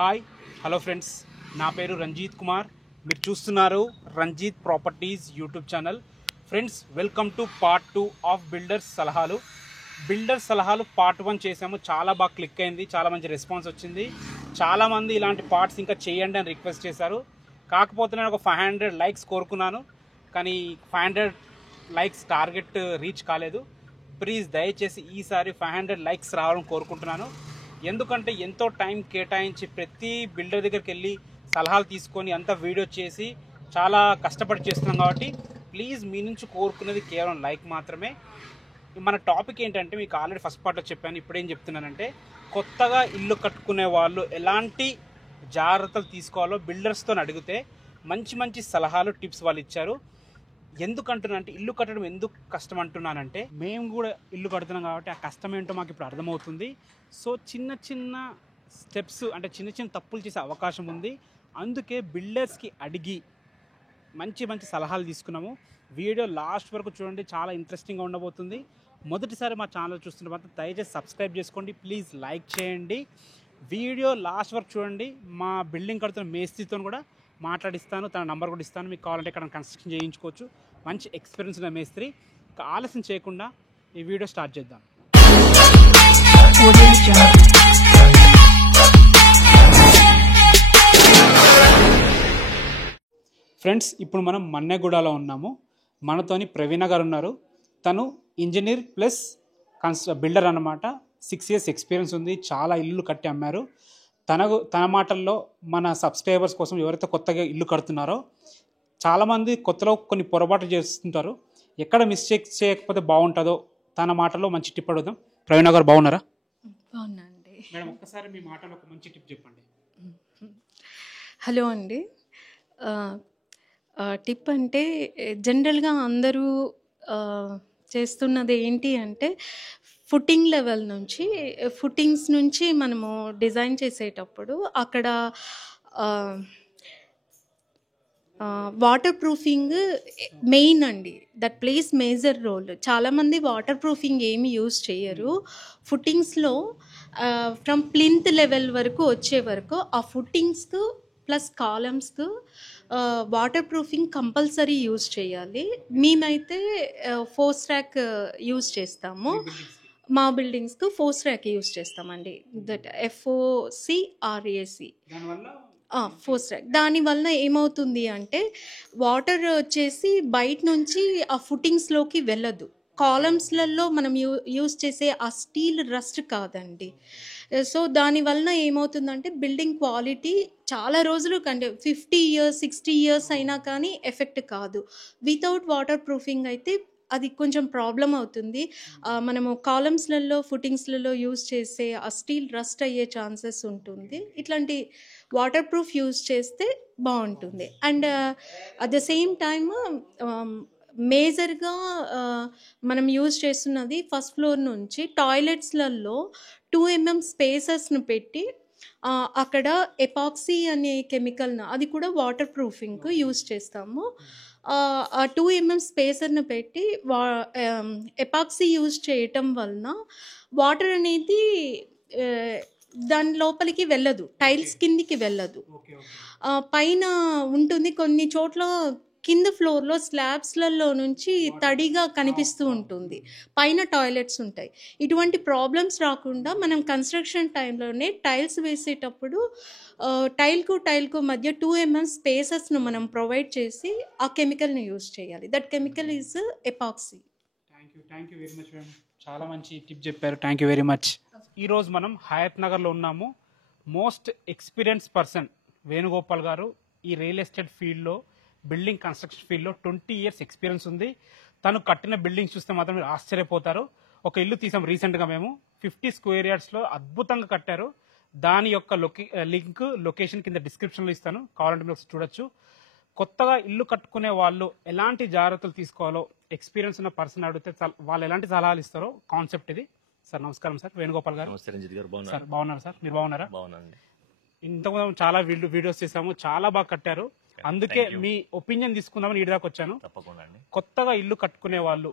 Hi hello friends, నా పేరు రంజిత్ కుమార్. మీరు చూస్తున్నారు Ranjith properties YouTube channel. Friends, welcome to part 2 of builders సలహాలు. బిల్డర్స్ సలహాలు పార్ట్ 1 చేసాము. చాలా బాగా క్లిక్ అయింది, చాలా మంచి రెస్పాన్స్ వచ్చింది. చాలామంది ఇలాంటి పార్ట్స్ ఇంకా చేయండి అని రిక్వెస్ట్ చేశారు. కాకపోతే నేను ఒక 500 లైక్స్ కోరుకున్నాను, కానీ 500 లైక్స్ టార్గెట్ రీచ్ కాలేదు. ప్లీజ్ దయచేసి ఈసారి 500 లైక్స్ రావాలని కోరుకుంటున్నాను. ఎందుకంటే ఎంతో టైం కేటాయించి ప్రతి బిల్డర్ దగ్గరికి వెళ్ళి సలహాలు తీసుకొని అంతా వీడియో చేసి చాలా కష్టపడి చేస్తున్నాం. కాబట్టి ప్లీజ్ మీ నుంచి కోరుకునేది కేవలం లైక్ మాత్రమే. మన టాపిక్ ఏంటంటే, మీకు ఆల్రెడీ ఫస్ట్ పార్ట్లో చెప్పాను, ఇప్పుడేం చెప్తున్నానంటే, కొత్తగా ఇల్లు కట్టుకునే వాళ్ళు ఎలాంటి జాగ్రత్తలు తీసుకోవాలో బిల్డర్స్తో అడిగితే మంచి మంచి సలహాలు, టిప్స్ వాళ్ళు ఇచ్చారు. ఎందుకంటున్నానంటే, ఇల్లు కట్టడం ఎందుకు కష్టం అంటున్నానంటే, మేము కూడా ఇల్లు కడుతున్నాం కాబట్టి ఆ కష్టం ఏంటో మాకు ఇప్పుడు అర్థమవుతుంది. సో చిన్న చిన్న స్టెప్స్, అంటే చిన్న చిన్న తప్పులు చేసే అవకాశం ఉంది. అందుకే బిల్డర్స్కి అడిగి మంచి మంచి సలహాలు తీసుకున్నాము. వీడియో లాస్ట్ వరకు చూడండి, చాలా ఇంట్రెస్టింగ్గా ఉండబోతుంది. మొదటిసారి మా ఛానల్ చూస్తున్న తర్వాత దయచేసి సబ్స్క్రైబ్ చేసుకోండి, ప్లీజ్ లైక్ చేయండి. వీడియో లాస్ట్ వరకు చూడండి. మా బిల్డింగ్ కడుతున్న మేస్త్రితో కూడా మాట్లాడిస్తాను, తన నంబర్ కూడా ఇస్తాను. మీకు కావాలంటే ఇక్కడ కన్స్ట్రక్షన్ చేయించుకోవచ్చు. మంచి ఎక్స్పీరియన్స్ ఉన్న మేస్త్రి. ఆలస్యం చేయకుండా ఈ వీడియో స్టార్ట్ చేద్దాం. ఫ్రెండ్స్, ఇప్పుడు మనం మన్నెగూడలో ఉన్నాము. మనతోని ప్రవీణ గారు ఉన్నారు. తను ఇంజనీర్ ప్లస్ బిల్డర్ అన్నమాట. 6 years ఎక్స్పీరియన్స్ ఉంది. చాలా ఇల్లు కట్టి అమ్మారు. తన మాటల్లో మన సబ్స్క్రైబర్స్ కోసం, ఎవరైతే కొత్తగా ఇల్లు కడుతున్నారో, చాలామంది కొత్తలో కొన్ని పొరపాట్లు చేస్తుంటారు. ఎక్కడ మిస్టేక్ చేయకపోతే బాగుంటుందో తన మాటల్లో మంచి టిప్ అడుగుదాం. ప్రవీణ గారు బాగున్నారా? బాగున్నాండి మేడం, ఒక్కసారి మీ మాటలో ఒక మంచి టిప్ చెప్పండి. హలో అండి. టిప్ అంటే, జనరల్గా అందరూ చేస్తున్నది ఏంటి అంటే, ఫుటింగ్స్ నుంచి మనము డిజైన్ చేసేటప్పుడు అక్కడ వాటర్ ప్రూఫింగ్ మెయిన్ అండి. That place major role. చాలామంది వాటర్ ప్రూఫింగ్ ఏమి యూజ్ చేయరు. ఫుటింగ్స్లో ఫ్రమ్ ప్లింత్ లెవెల్ వరకు వచ్చే వరకు ఆ ఫుటింగ్స్కు ప్లస్ కాలమ్స్కు వాటర్ ప్రూఫింగ్ కంపల్సరీ యూజ్ చేయాలి. మేమైతే 4 stack యూజ్ చేస్తాము. మా బిల్డింగ్స్కు 4 stack యూజ్ చేస్తామండి. That FOCRAC 4 stack. దానివల్ల ఏమవుతుంది అంటే, వాటర్ వచ్చేసి బయట నుంచి ఆ ఫుటింగ్స్లోకి వెళ్ళదు. కాలమ్స్లలో మనం యూజ్ చేసే ఆ స్టీల్ రస్ట్ కాదండి. సో దానివల్ల ఏమవుతుందంటే, బిల్డింగ్ క్వాలిటీ చాలా రోజులు కంటే 50 years 60 years అయినా కానీ ఎఫెక్ట్ కాదు. వితౌట్ వాటర్ ప్రూఫింగ్ అయితే అది కొంచెం ప్రాబ్లం అవుతుంది. మనము కాలమ్స్లలో, ఫుటింగ్స్లలో యూజ్ చేసే ఆ స్టీల్ రస్ట్ అయ్యే ఛాన్సెస్ ఉంటుంది. ఇట్లాంటి వాటర్ ప్రూఫ్ యూజ్ చేస్తే బాగుంటుంది. And at the same time మేజర్గా మనం యూజ్ చేస్తున్నది, ఫస్ట్ ఫ్లోర్ నుంచి టాయిలెట్స్లలో 2 mm స్పేసెస్ను పెట్టి అక్కడ ఎపాక్సీ అనే కెమికల్ను, అది కూడా వాటర్ ప్రూఫింగ్కు యూజ్ చేస్తాము. ఆ 2 mm స్పేసర్ను పెట్టి ఎపాక్సీ యూజ్ చేయటం వలన వాటర్ అనేది దాని లోపలికి వెళ్ళదు, టైల్స్ కిందికి వెళ్ళదు, పైన ఉంటుంది. కొన్ని చోట్ల కింద ఫ్లోర్లో స్లాబ్స్లలో నుంచి తడిగా కనిపిస్తూ ఉంటుంది, పైన టాయిలెట్స్ ఉంటాయి. ఇటువంటి ప్రాబ్లమ్స్ రాకుండా మనం కన్స్ట్రక్షన్ టైంలోనే టైల్స్ వేసేటప్పుడు టైల్కు మధ్య 2 mm స్పేసెస్ను మనం ప్రొవైడ్ చేసి ఆ కెమికల్ని యూజ్ చేయాలి. That chemical is epoxy. Thank you very much madam. చాలా మంచి టిప్ చెప్పారు. Thank you very much. ఈరోజు మనం హయత్ నగర్లో ఉన్నాము. మోస్ట్ ఎక్స్పీరియన్స్ పర్సన్ వేణుగోపాల్ గారు. ఈ రియల్ ఎస్టేట్ ఫీల్డ్లో, బిల్డింగ్ కన్స్ట్రక్షన్ ఫీల్డ్లో 20 years ఎక్స్పీరియన్స్ ఉంది. తను కట్టిన బిల్డింగ్స్ చూస్తే మాత్రం మీరు ఆశ్చర్యపోతారు. ఒక ఇల్లు తీసాం రీసెంట్గా మేము, 50 square yardsలో అద్భుతంగా కట్టారు. దాని యొక్క లింక్, లొకేషన్ కింద డిస్క్రిప్షన్లో ఇస్తాను, కావాలంటే మీరు చూడొచ్చు. కొత్తగా ఇల్లు కట్టుకునే వాళ్ళు ఎలాంటి జాగ్రత్తలు తీసుకోవాలో ఎక్స్పీరియన్స్ ఉన్న పర్సన్ అడిగితే వాళ్ళు ఎలాంటి సలహాలు ఇస్తారో కాన్సెప్ట్ ఇది. సార్ నమస్కారం. సార్ వేణుగోపాల్ గారు. నమస్తే రంజిత్ గారు. సార్ బాగున్నారు సార్? మీరు బాగున్నారా? బాగున్నానండి. ఇంతకుముందు చాలా వీడియోస్ చేసాము, చాలా బాగా కట్టారు. అందుకే మీ ఒపీనియన్ తీసుకుందామని ఇటు దాకా వచ్చాను. తప్పకుండా అండి. కొత్తగా ఇల్లు కట్టుకునే వాళ్ళు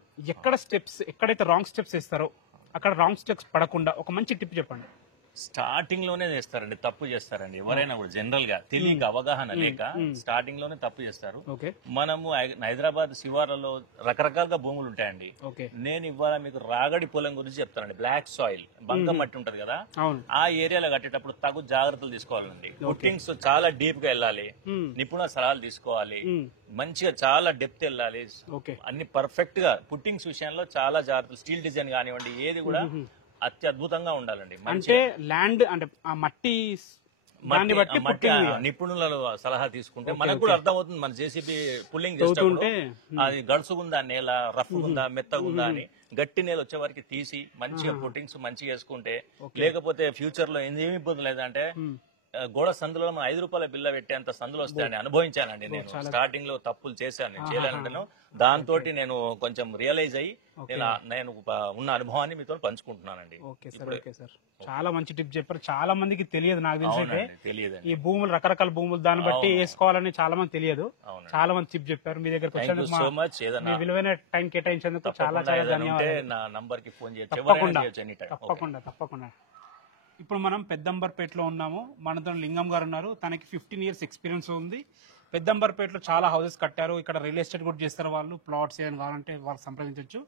ఎక్కడైతే రాంగ్ స్టెప్స్ వేస్తారో అక్కడ రాంగ్ స్టెప్స్ పడకుండా ఒక మంచి టిప్ చెప్పండి. స్టార్టింగ్ లోనే చేస్తారండి, తప్పు చేస్తారండి. ఎవరైనా కూడా జనరల్ గా తెలియక అవగాహన లేక స్టార్టింగ్ లోనే తప్పు చేస్తారు. ఓకే మనము హైదరాబాద్ శివార్లలో రకరకాలుగా భూములు ఉంటాయండి. ఓకే నేను ఇవాళ మీకు రాగడి పొలం గురించి చెప్తానండి. బ్లాక్ సాయిల్, బంక మట్టి ఉంటది కదా, అవును ఆ ఏరియాలో కట్టేటప్పుడు తగు జాగ్రత్తలు తీసుకోవాలండి. పుట్టింగ్స్ చాలా డీప్ గా వెళ్ళాలి, నిపుణ సలహాలు తీసుకోవాలి, మంచిగా చాలా డెప్త్ వెళ్ళాలి. ఓకే అన్ని పర్ఫెక్ట్ గా పుట్టింగ్స్ విషయంలో చాలా జాగ్రత్తలు, స్టీల్ డిజైన్ కానివ్వండి ఏది కూడా అత్యద్భుతంగా ఉండాలండి. అంటే ల్యాండ్ అంటే ఆ మట్టి దాన్ని బట్టి మట్టి నిపుణుల సలహా తీసుకుంటే మనకు కూడా అర్థమవుతుంది. మన జేసీబీ పుల్లింగ్ చేస్తుంటే అది గడుసుగుందా, నేల రఫ్ ఉందా, మెత్తగా ఉందా అని గట్టి నేల వచ్చే వరకు తీసి మంచిగా పుట్టింగ్స్ మంచిగా వేసుకుంటే, లేకపోతే ఫ్యూచర్ లో ఏమి ఇబ్బంది లేదంటే గోడ సందులో మనం 5 రూపాయల బిల్ల పెట్టేంత సందులు వస్తాయని అనుభవించానండి. నేను స్టార్టింగ్ లో తప్పులు చేశాను, నేను చేయాలంటాను. దాంతో నేను కొంచెం రియలైజ్ అయ్యి నేను ఉన్న అనుభవాన్ని మీతో పంచుకుంటున్నానండి. ఓకే సార్, ఓకే సార్, చాలా మంచి టిప్ చెప్పారు. చాలా మందికి తెలియదు, నాకు తెలిసి తెలియదు ఈ భూములు రకరకాల భూములు దాన్ని బట్టి వేసుకోవాలని చాలా మంది తెలియదు. చాలా మంది టిప్ చెప్పారు. మీ దగ్గరకు వచ్చేందుకు సో మచ్. మీ విలువైన టైం కేటాయించేందుకు చాలా చాలా ధన్యవాదాలు. నా నంబర్ కి ఫోన్ చేసి తప్పకుండా తప్పకుండా. ఇప్పుడు మనం పెద్దంబర్పేటలో ఉన్నాము. మనతో లింగం గారు ఉన్నారు. తనకి 15 years ఎక్స్పీరియన్స్ ఉంది. పెద్దంబర్పేటలో చాలా హౌసెస్ కట్టారు. ఇక్కడ రియల్ ఎస్టేట్ కూడా చేస్తారు. వాళ్ళు ప్లాట్స్ ఏమైనా కావాలంటే వాళ్ళు సంప్రదించవచ్చు.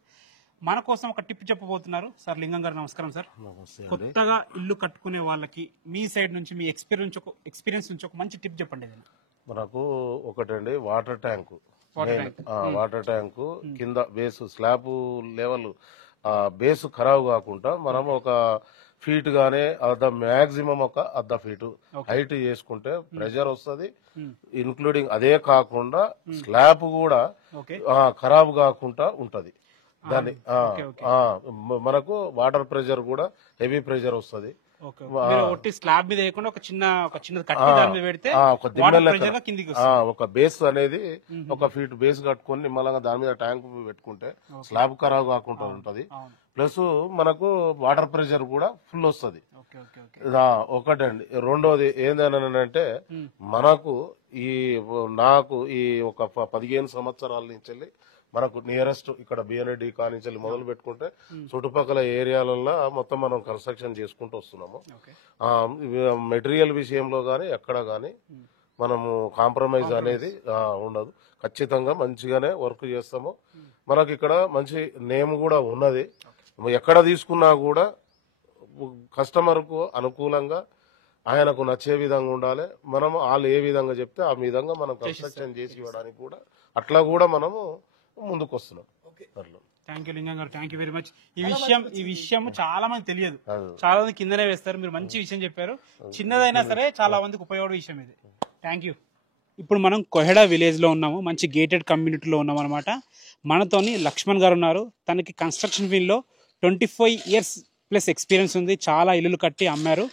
మన కోసం ఒక టిప్ చెప్పబోతున్నారు. సార్ లింగం గారు నమస్కారం సార్. కొత్తగా ఇల్లు కట్టుకునే వాళ్ళకి మీ సైడ్ నుంచి, మీ ఎక్స్పీరియన్స్ నుంచి ఒక మంచి టిప్ చెప్పండి. మనకు ఒకటండి, వాటర్ ట్యాంకు కింద బేస్ స్లాబ్ లెవెల్ బేస్ ఖరాబ్ కాకుండా మనం ఒక ఫీట్ గానే మాక్సిమం ఒక అర్ధ ఫీట్ హైట్ చేసుకుంటే ప్రెషర్ వస్తుంది. ఇన్క్లూడింగ్ అదే కాకుండా స్లాబ్ కూడా ఖరాబ్ కాకుండా ఉంటది. దాన్ని మనకు వాటర్ ప్రెషర్ కూడా హెవీ ప్రెషర్ వస్తుంది. స్లాబ్ మీద వేయకుండా ఒక చిన్న ఒక బేస్ అనేది ఒక ఫీట్ బేస్ కట్టుకొని నిమ్మలంగా దాని మీద ట్యాంక్ పెట్టుకుంటే స్లాబ్ ఖరాబ్ కాకుండా ఉంటది. ప్లస్ మనకు వాటర్ ప్రెషర్ కూడా ఫుల్ వస్తుంది. ఒకటండి. రెండోది ఏందనంటే మనకు నాకు ఈ ఒక 15 సంవత్సరాల నుంచి మనకు నియరెస్ట్ ఇక్కడ బిఎన్ఐడి కానించి మొదలు పెట్టుకుంటే చుట్టుపక్కల ఏరియాలలో మొత్తం మనం కన్స్ట్రక్షన్ చేసుకుంటూ వస్తున్నాము. మెటీరియల్ విషయంలో గానీ ఎక్కడ గానీ మనము కాంప్రమైజ్ అనేది ఉండదు. ఖచ్చితంగా మంచిగానే వర్క్ చేస్తాము. మనకి ఇక్కడ మంచి నేమ్ కూడా ఉన్నది. ఎక్కడ తీసుకున్నా కూడా కస్టమర్ కు అనుకూలంగా ఆయనకు నచ్చే విధంగా ఉండాలి. మనం వాళ్ళు ఏ విధంగా చెప్తే ఆ విధంగా మనం కన్స్ట్రక్షన్ చేసి ఇవ్వడానికి కూడా అట్లా కూడా మనము ముందుకు వస్తున్నాం. థ్యాంక్ యూ లింగం గారు, థ్యాంక్ యూ వెరీ మచ్. ఈ విషయం చాలా మంది తెలియదు, చాలా మంది కిందనే వేస్తారు. మీరు మంచి విషయం చెప్పారు. చిన్నదైనా సరే చాలా మందికి ఉపయోగపడే విషయం ఇది. Thank you. ఇప్పుడు మనం కొహెడా విలేజ్ లో ఉన్నాము. మంచి గేటెడ్ కమ్యూనిటీలో ఉన్నాం అనమాట. మనతోని లక్ష్మణ్ గారు ఉన్నారు. తనకి కన్స్ట్రక్షన్ ఫీల్డ్ లో 25 years ప్లస్ ఎక్స్పీరియన్స్ ఉంది. చాలా ఇల్లులు కట్టి అమ్మారు.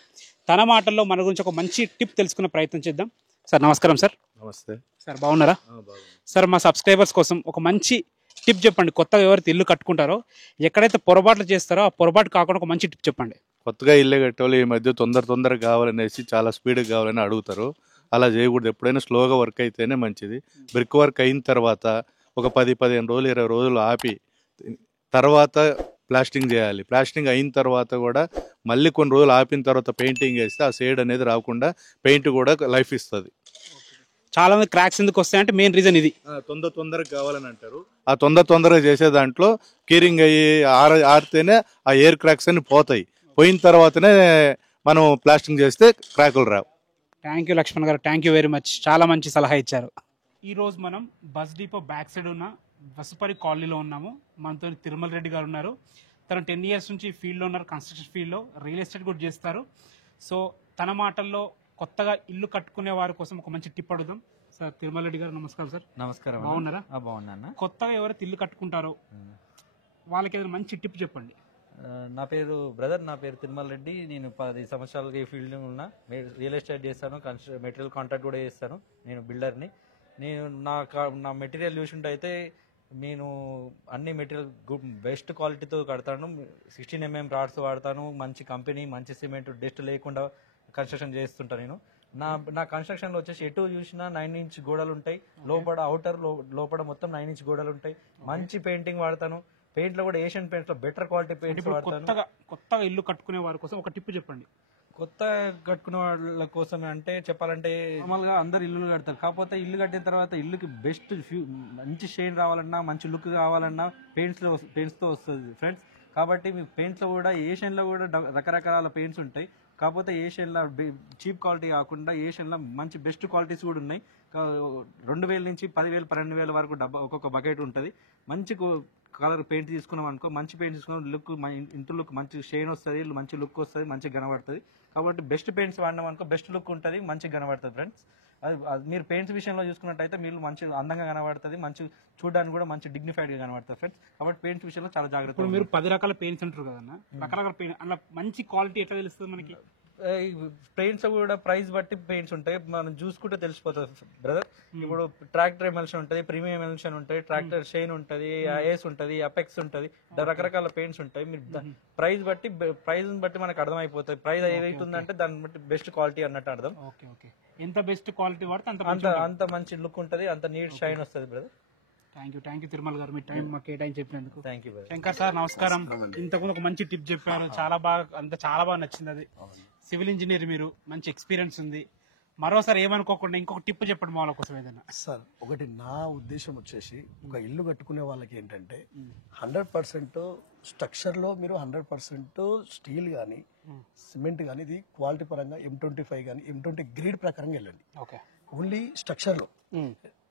తన మాటల్లో మన గురించి ఒక మంచి టిప్ తెలుసుకునే ప్రయత్నం చేద్దాం. సార్ నమస్కారం సార్. నమస్తే సార్, బాగున్నారా? సార్, మా సబ్స్క్రైబర్స్ కోసం ఒక మంచి టిప్ చెప్పండి. కొత్తగా ఎవరైతే ఇల్లు కట్టుకుంటారో ఎక్కడైతే పొరపాట్లు చేస్తారో ఆ పొరపాటు కాకుండా ఒక మంచి టిప్ చెప్పండి. కొత్తగా ఇల్లు కట్టేవాళ్ళు ఈ మధ్య తొందరగా కావాలనేసి చాలా స్పీడ్గా కావాలని అడుగుతారు. అలా చేయకూడదు. ఎప్పుడైనా స్లోగా వర్క్ అయితేనే మంచిది. బ్రిక్ వర్క్ అయిన తర్వాత ఒక 10-15 రోజులు 20 రోజులు ఆపి తర్వాత ప్లాస్టింగ్ చేయాలి. ప్లాస్టింగ్ అయిన తర్వాత కూడా మళ్ళీ కొన్ని రోజులు ఆపిన తర్వాత పెయింటింగ్ వేస్తే ఆ షేడ్ అనేది రాకుండా పెయింట్ కూడా లైఫ్ ఇస్తుంది. చాలా మంది క్రాక్స్ ఎందుకు వస్తాయంటే మెయిన్ రీజన్ ఇది. తొందరగా కావాలని అంటారు. ఆ తొందరగా చేసే దాంట్లో కీరింగ్ అయ్యి ఆరితేనే ఆ ఎయిర్ క్రాక్స్ అన్ని పోతాయి. పోయిన తర్వాతనే మనం ప్లాస్టింగ్ చేస్తే క్రాకులు రావు. థ్యాంక్ యూ లక్ష్మణ్ గారు, థ్యాంక్ యూ వెరీ మచ్. చాలా మంచి సలహా ఇచ్చారు. ఈ రోజు మనం బస్ డిపో బ్యాక్ సైడ్ ఉన్న వసుపరి కాలనీలో ఉన్నాము. మనతో తిరుమల రెడ్డి గారు ఉన్నారు. తను 10 years నుంచి ఫీల్డ్లో ఉన్నారు. కన్స్ట్రక్షన్ ఫీల్డ్లో రియల్ ఎస్టేట్ కూడా చేస్తారు. సో తన మాటల్లో కొత్తగా ఇల్లు కట్టుకునే వారి కోసం ఒక మంచి టిప్ అడుగుదాం. సార్, తిరుమల రెడ్డి గారు నమస్కారం సార్. నమస్కారం. బాగున్నారా? బాగున్నా. కొత్తగా ఎవరైతే ఇల్లు కట్టుకుంటారో వాళ్ళకి ఏదైనా మంచి టిప్ చెప్పండి. నా పేరు తిరుమల రెడ్డి. నేను 10 సంవత్సరాలుగా ఈ ఫీల్డ్ ఉన్నా. రియల్ ఎస్టేట్ చేస్తాను, మెటీరియల్ కాంట్రాక్ట్ కూడా చేస్తాను. నేను బిల్డర్ని. నేను నా మెటీరియల్ చూసుకుంటే అయితే నేను అన్ని మెటీరియల్ బెస్ట్ క్వాలిటీతో కడతాను. 16 mm రాడ్స్ వాడతాను. మంచి కంపెనీ, మంచి సిమెంట్, డస్ట్ లేకుండా కన్స్ట్రక్షన్ చేస్తుంటాను. నేను నా కన్స్ట్రక్షన్లో వచ్చేసి ఎటు చూసినా 9 inch గోడలు ఉంటాయి. లోపల అవుటర్ లోపల మొత్తం 9 inch గోడలు ఉంటాయి. మంచి పెయింటింగ్ వాడతాను. పెయింట్ లో కూడా ఏషియన్ పెయింట్స్ లో బెటర్ క్వాలిటీ పెయింట్స్ వాడతాను. కొత్తగా ఇల్లు కట్టుకునే వారి కోసం ఒక టిప్ చెప్పండి. కొత్త కట్టుకునే వాళ్ళ కోసం అంటే చెప్పాలంటే నార్మల్గా అందరు ఇల్లు కడతారు. కాకపోతే ఇల్లు కట్టిన తర్వాత ఇల్లుకి బెస్ట్ మంచి షైన్ రావాలన్నా, మంచి లుక్ కావాలన్నా పెయింట్స్తో వస్తుంది ఫ్రెండ్స్. కాబట్టి మీ పెయింట్స్లో కూడా ఏషియన్లో కూడా రకరకాల పెయింట్స్ ఉంటాయి. కాకపోతే ఏషియన్లో చీప్ క్వాలిటీ కాకుండా ఏషియన్లో మంచి బెస్ట్ క్వాలిటీస్ కూడా ఉన్నాయి. 2000 నుంచి 10,000 12,000 వరకు ఒక్కొక్క బకెట్ ఉంటుంది. మంచి కలర్ పెయింట్ తీసుకున్నాం అనుకో, మంచి పెయింట్ తీసుకున్నాం లుక్ ఇంటి లుక్ మంచి షైన్ వస్తుంది, మంచి లుక్ వస్తుంది, మంచిగా కనబడుతుంది. కాబట్టి బెస్ట్ పెయింట్స్ వాడినాం అనుకో బెస్ట్ లుక్ ఉంటుంది, మంచిగా కనబడుతుంది ఫ్రెండ్స్. అది మీరు పెయింట్స్ విషయంలో చూసుకున్నట్టయితే మీరు మంచి అందంగా కనబడుతుంది, మంచి చూడడానికి కూడా మంచి డిగ్నిఫైడ్ గా కనబడుతుంది ఫ్రెండ్స్. కాబట్టి పెయింట్స్ విషయంలో చాలా జాగ్రత్త. ఇప్పుడు మీరు 10 రకాల పెయింట్స్ అంటారు కదన్నా, రకరకాల పెయింట్ అలా మంచి క్వాలిటీ ఎట్లా తెలుస్తుంది మనకి? పెయింట్స్ కూడా ప్రైస్ బట్టి పెయింట్స్ ఉంటాయి, మనం చూసుకుంటే తెలిసిపోతుంది బ్రదర్. ఇప్పుడు ట్రాక్టర్ ఎమల్షన్ ఉంటుంది, ప్రీమియం ఎమల్షన్ ఉంటుంది, ట్రాక్టర్ షైన్ ఉంటుంది, ఐఎస్ ఉంటుంది, అపెక్స్ ఉంటుంది, రకరకాల పెయింట్స్ ఉంటాయి. మీరు ప్రైస్ బట్టి మనకు అర్థమైపోతుంది. ప్రైస్ ఏదైతుందంటే దాన్ని బట్టి బెస్ట్ క్వాలిటీ అన్నట్టు అర్థం. ఓకే ఓకే, ఎంత బెస్ట్ క్వాలిటీ వాడితే అంత మంచి లుక్ ఉంటుంది, అంత నీట్ షైన్ వస్తుంది బ్రదర్. థ్యాంక్ యూ తిరుమల గారు, మీ టైం మాకు కేటాయించి చెప్పినందుకు. Thank you brother. Shankar sir నమస్కారం. ఇంతకుముందు ఒక మంచి టిప్ చెప్పారు, చాలా బాగా నచ్చింది. అది సివిల్ ఇంజనీర్, మీరు మంచి ఎక్స్పీరియన్స్ ఉంది. మరోసారి ఏమనుకోకుండా ఇంకొక టిప్ చెప్పండి మా వాళ్ళ కోసం ఏదైనా. సార్ ఒకటి నా ఉద్దేశం వచ్చేసి, ఒక ఇల్లు కట్టుకునే వాళ్ళకి ఏంటంటే 100% స్ట్రక్చర్లో మీరు 100% స్టీల్ కానీ సిమెంట్ కానీ ఇది క్వాలిటీ పరంగా M25 కానీ M20 గ్రేడ్ ప్రకారంగా వెళ్ళండి. ఓకే, ఓన్లీ స్ట్రక్చర్లో.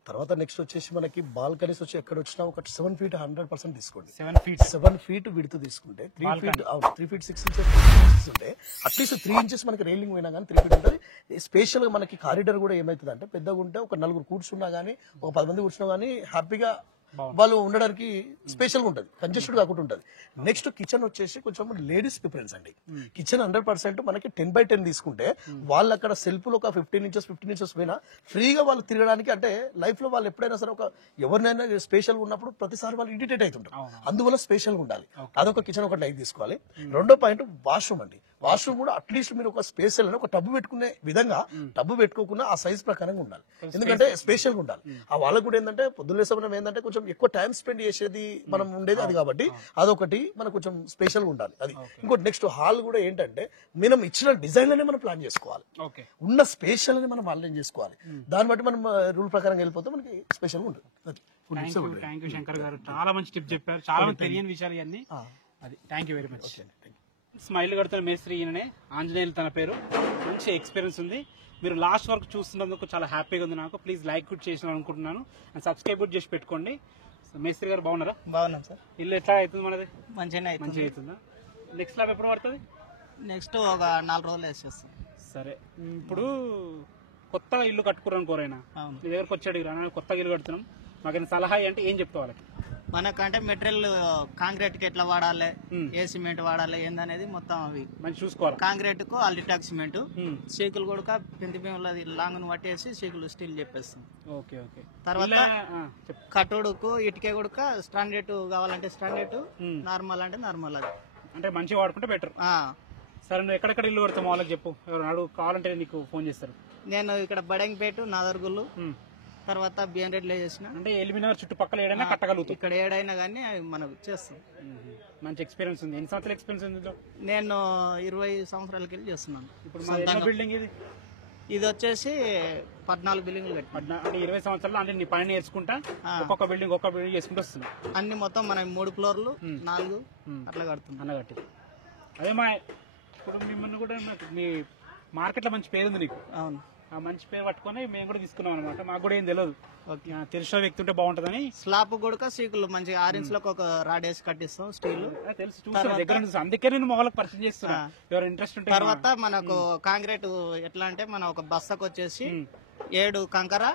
తర్వాత నెక్స్ట్ వచ్చేసి మనకి బాల్కనీస్ వచ్చి ఎక్కడ వచ్చినా ఒక 7 feet 100% తీసుకోండి. 7 feet విడ్త్ తీసుకుంటే 3 feet 3 feet 6 inches ఉంటే అట్లీస్ట్ 3 inches మనకి రైలింగ్ పోయినా కానీ 3 feet ఉంటుంది. స్పెషల్ గా మనకి కారిడార్ కూడా ఏమవుతుంది అంటే పెద్దగా ఉంటే ఒక 4 కూర్చున్నా గానీ, ఒక 10 మంది కూర్చున్నా గానీ హ్యాపీగా వాళ్ళు ఉండడానికి స్పెషల్ గా ఉంటుంది, కంజెస్టెడ్ కాకుండా ఉంటుంది. నెక్స్ట్ కిచెన్ వచ్చేసి కొంచెం లేడీస్ ప్రిఫరెన్స్ అండి. కిచెన్ 100% మనకి 10x10 తీసుకుంటే వాళ్ళు అక్కడ సెల్ఫ్ లో ఒక 15 inches పోయినా ఫ్రీగా వాళ్ళు తిరగడానికి. అంటే లైఫ్ లో వాళ్ళు ఎప్పుడైనా సరే ఒక ఎవరినైనా స్పెషల్ ఉన్నప్పుడు ప్రతిసారి వాళ్ళు ఇరిటేట్ అవుతుంటారు, అందువల్ల స్పెషల్ గా ఉండాలి. అదొక కిచెన్ ఒక లైక్ తీసుకోవాలి. రెండో పాయింట్ వాష్రూమ్ అండి. వాష్రూమ్ కూడా అట్లీస్ట్ మీరు ఒక స్పేషల్ ఒక టబ్బు పెట్టుకునే విధంగా, టబ్బు పెట్టుకోకుండా ఆ సైజ్ ప్రకారంగా ఉండాలి, ఎందుకంటే స్పెషల్ గా ఉండాలి. ఆ వాళ్ళకు కూడా ఏంటంటే పొద్దున్నే సమయం ఏంటంటే కొంచెం ఎక్కువ టైం స్పెండ్ చేసేది మనం ఉండేది అది, కాబట్టి అదొకటి మనకు కొంచెం స్పెషల్ గా ఉండాలి. అది ఇంకోటి. నెక్స్ట్ హాల్ కూడా ఏంటంటే మనం ఇచ్చిన డిజైన్ అనే మనం ప్లాన్ చేసుకోవాలి, ఉన్న స్పెషల్ అని మనం ఆన్లైన్ చేసుకోవాలి. దాన్ని బట్టి మనం రూల్ ప్రకారం వెళ్ళిపోతే మనకి స్పెషల్ గా ఉంటుంది. థ్యాంక్ యూ శంకర్ గారు, చాలా మంచి టిప్ చెప్పారు, చాలా మంది తెలియని విషయాలు ఇవన్నీ. అది థ్యాంక్ యూ వెరీ మచ్. స్మైల్ కడుతున్న మేస్త్రి ఈయననే, ఆంజనేయులు తన పేరు. మంచి ఎక్స్పీరియన్స్ ఉంది. మీరు లాస్ట్ వరకు చూస్తున్నందుకు చాలా హ్యాపీగా ఉంది నాకు. ప్లీజ్ లైక్ కూడా చేసిన అనుకుంటున్నాను, అండ్ సబ్స్క్రైబ్ కూడా చేసి పెట్టుకోండి. మేస్త్రి గారు బాగున్నారా? బాగున్నాం సార్. ఇల్లు ఎట్లా అవుతుంది మనది? మంచిగా అవుతుందా? నెక్స్ట్ ల్యాబ్ ఎప్పుడు పడుతుంది? నెక్స్ట్ ఒక 4 రోజులు వేసేస్తాం. సరే, ఇప్పుడు కొత్తగా ఇల్లు కట్టుకున్నాను కోరైనా మీ దగ్గరకు వచ్చాడు, కొత్తగా ఇల్లు కడుతున్నాం, మాకైనా సలహా అంటే ఏం చెప్తా వాళ్ళకి? మనకంటే మెటీరియల్ కాంక్రీట్ కి ఎట్లా వాడాలి, ఏ సిమెంట్ వాడాలి ఏందనేది మొత్తం అవి మంచి చూసుకోవాలి. కాంక్రీట్ కు అల్టిటాక్ సిమెంట్, సీకులు కూడా పెంతి బియ్యంలో లాంగ్ పట్టేసి సీకులు స్టీల్ చెప్పేస్తాం. Okay okay. తర్వాత కట్టుడుకు ఇటుకే కూడా స్టాండర్డ్ కావాలంటే స్టాండర్డ్, నార్మల్ అంటే నార్మల్. అది అంటే మంచిగా వాడుకుంటే బెటర్. సరే, నువ్వు ఎక్కడెక్కడ ఇల్లు కడతావు వాళ్ళకి చెప్పు, అడుగు, కావాలంటే నీకు ఫోన్ చేస్తారు. నేను ఇక్కడ బడంగపేట, నాదర్గుళ్ళు, తర్వాత బిఎన్ రెడ్డిలో చేసిన. అంటే ఎలిమినార్ చుట్టుపక్కల ఏడైనా కట్టగలుగుతాం, ఇక్కడ ఏడైనా కానీ మనం చేస్తాం. మంచి ఎక్స్పీరియన్స్ ఉంది. ఎన్ని సంవత్సరాల ఎక్స్పీరియన్స్ ఉంది? నేను 20 సంవత్సరాలకి వెళ్ళి చేస్తున్నాను. ఇప్పుడు బిల్డింగ్ ఇది వచ్చేసి 14 బిల్డింగ్లు కట్టి, అంటే 20 సంవత్సరాలు అంటే నీ పని నేర్చుకుంటా ఒక్కొక్క బిల్డింగ్ చేసుకుంటూ వస్తున్నాం. అన్ని మొత్తం మనం 3 ఫ్లోర్లు 4 అట్లా కడుతున్నాం అన్నగట్టి. అదే మా ఇప్పుడు మిమ్మల్ని కూడా మీ మార్కెట్ లో మంచి పేరు ఉంది నీకు. అవును, ఆ మంచి పేరు పట్టుకొని మేము కూడా తీసుకున్నాం అనమాట. మాకు కూడా ఏం తెలియదు, తెలిసిన వ్యక్తి ఉంటే బాగుంటదని. స్లాబ్ కూడా సీకులు మంచిగా 6 ఇంచులకు ఒక రాడ్ వేసి కట్టిస్తాం, స్టీల్. తెలుసు, చూస్తాను దగ్గర నుంచి, అందుకే నేను మొగలకు పరిచయం చేస్తున్నా, ఎవరు ఇంట్రెస్ట్ ఉంటే. తర్వాత మనకు కాంక్రీట్ ఎట్లా అంటే మన ఒక బస్తకు వచ్చేసి 7 కంకర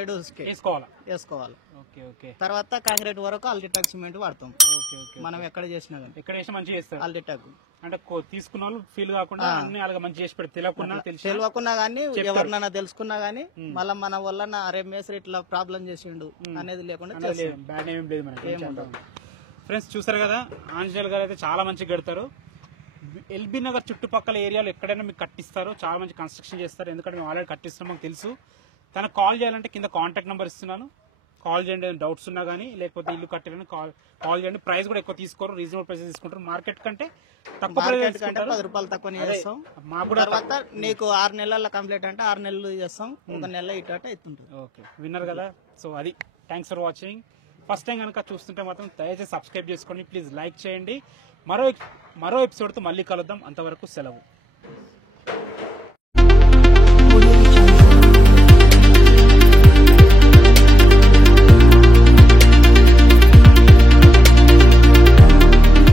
7 వేసుకోవాలి. తర్వాత కాంక్రీట్ వరకు అల్టిటాక్ సిమెంట్ వాడతాం. మనం ఎక్కడ చేసినా కానీ, ఎక్కడ చేసినా మంచిగా చేస్తారు అల్టిటాక్. అంటే తీసుకున్న వాళ్ళు ఫీల్ కాకుండా అన్ని అలాగే మంచి చేసి పెట్టి తెలియకున్నా గానీ, ఎవరినైనా తెలుసుకున్నా గానీ మళ్ళీ మన వల్ల అరే మేస్త్రి ఇట్లా ప్రాబ్లం చేసిండు అనేది లేకుండా బ్యాడ్ ఏం లేదు మనకి. ఫ్రెండ్స్ చూసారు కదా, ఆంజనేయులు గారు అయితే చాలా మంచిగా కడతారు. ఎల్బీ నగర్ చుట్టుపక్కల ఏరియాలో ఎక్కడైనా మీకు కట్టిస్తారు, చాలా మంచి కన్స్ట్రక్షన్ చేస్తారు. ఎందుకంటే మేము ఆల్రెడీ కట్టిస్తున్నాం, మాకు తెలుసు. తనకు కాల్ చేయాలంటే కింద కాంటాక్ట్ నెంబర్ ఇస్తున్నాను, కాల్ చేయండి, డౌట్స్ ఉన్నా కానీ, లేకపోతే ఇల్లు కట్టాలని కాల్ చేయండి. ప్రైస్ కూడా ఎక్కువ తీసుకోరు, రీజనబుల్ ప్రైస్ తీసుకుంటారు. మార్కెట్ కంటే తక్కువ మార్కెట్ కంటే 10 రూపాయలు తక్కువ చేస్తాం. మాకు కూడా తర్వాత నీకు 6 నెలల కంప్లీట్ అంటే 6 నెలలు చేస్తాం, 1 నెల ఇట్ట అవుతుంటుంది. ఓకే, విన్నారు కదా. సో అది, thanks for watching. First time కనుక చూస్తుంటే మాత్రం దయచేసి సబ్స్క్రైబ్ చేసుకోండి, ప్లీజ్ లైక్ చేయండి. మరో ఎపిసోడ్తో మళ్ళీ కలుద్దాం. అంతవరకు సెలవు.